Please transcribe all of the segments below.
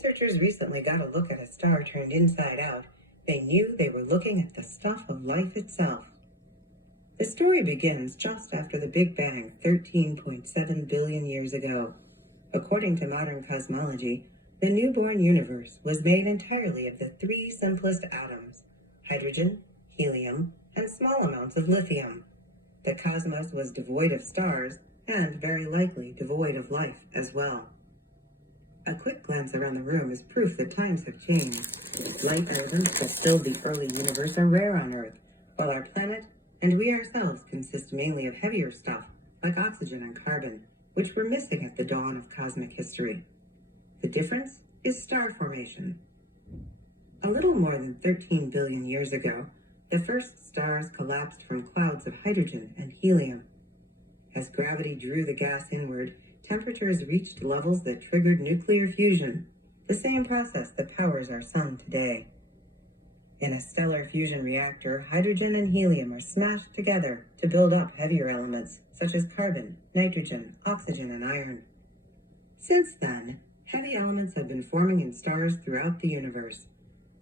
Researchers recently got a look at a star turned inside out. They knew they were looking at the stuff of life itself. The story begins just after the Big Bang 13.7 billion years ago. According to modern cosmology, the newborn universe was made entirely of the three simplest atoms: hydrogen, helium, and small amounts of lithium. The cosmos was devoid of stars, and very likely devoid of life as well. A quick glance around the room is proof that times have changed. Light elements that filled the early universe are rare on Earth, while our planet and we ourselves consist mainly of heavier stuff like oxygen and carbon, which were missing at the dawn of cosmic history. The difference is star formation. A little more than 13 billion years ago, the first stars collapsed from clouds of hydrogen and helium. As gravity drew the gas inward, temperatures reached levels that triggered nuclear fusion, the same process that powers our sun today. In a stellar fusion reactor, hydrogen and helium are smashed together to build up heavier elements such as carbon, nitrogen, oxygen, and iron. Since then, heavy elements have been forming in stars throughout the universe.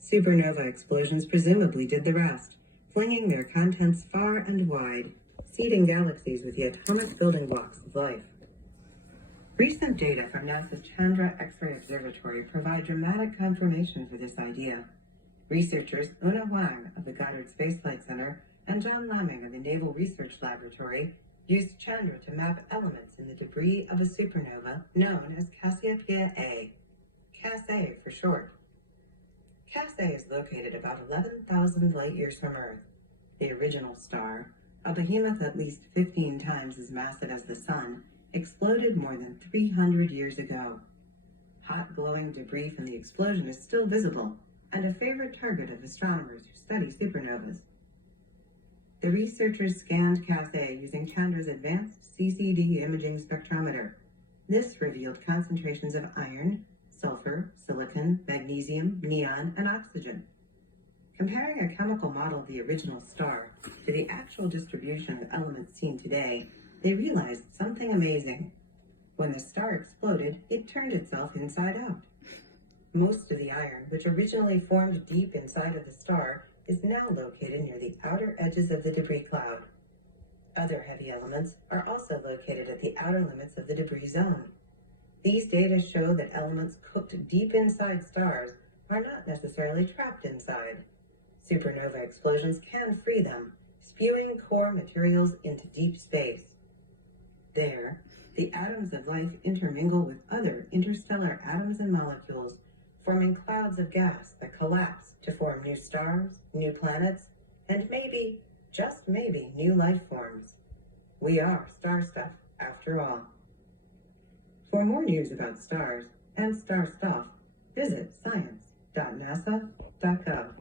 Supernova explosions presumably did the rest, flinging their contents far and wide, seeding galaxies with the atomic building blocks of life. Recent data from NASA's Chandra X-ray Observatory provide dramatic confirmation for this idea. Researchers Una Wang of the Goddard Space Flight Center and John Lamming of the Naval Research Laboratory used Chandra to map elements in the debris of a supernova known as Cassiopeia A. Cass A for short. Cass A is located about 11,000 light-years from Earth. The original star, a behemoth at least 15 times as massive as the Sun, exploded more than 300 years ago. Hot, glowing debris from the explosion is still visible, and a favorite target of astronomers who study supernovas. The researchers scanned Cass A using Chandra's advanced CCD imaging spectrometer. This revealed concentrations of iron, sulfur, silicon, magnesium, neon, and oxygen. Comparing a chemical model of the original star to the actual distribution of elements seen today, they realized something amazing. When the star exploded, it turned itself inside out. Most of the iron, which originally formed deep inside of the star, is now located near the outer edges of the debris cloud. Other heavy elements are also located at the outer limits of the debris zone. These data show that elements cooked deep inside stars are not necessarily trapped inside. Supernova explosions can free them, spewing core materials into deep space. There, the atoms of life intermingle with other interstellar atoms and molecules, forming clouds of gas that collapse to form new stars, new planets, and maybe, just maybe, new life forms. We are star stuff, after all. For more news about stars and star stuff, visit science.nasa.gov.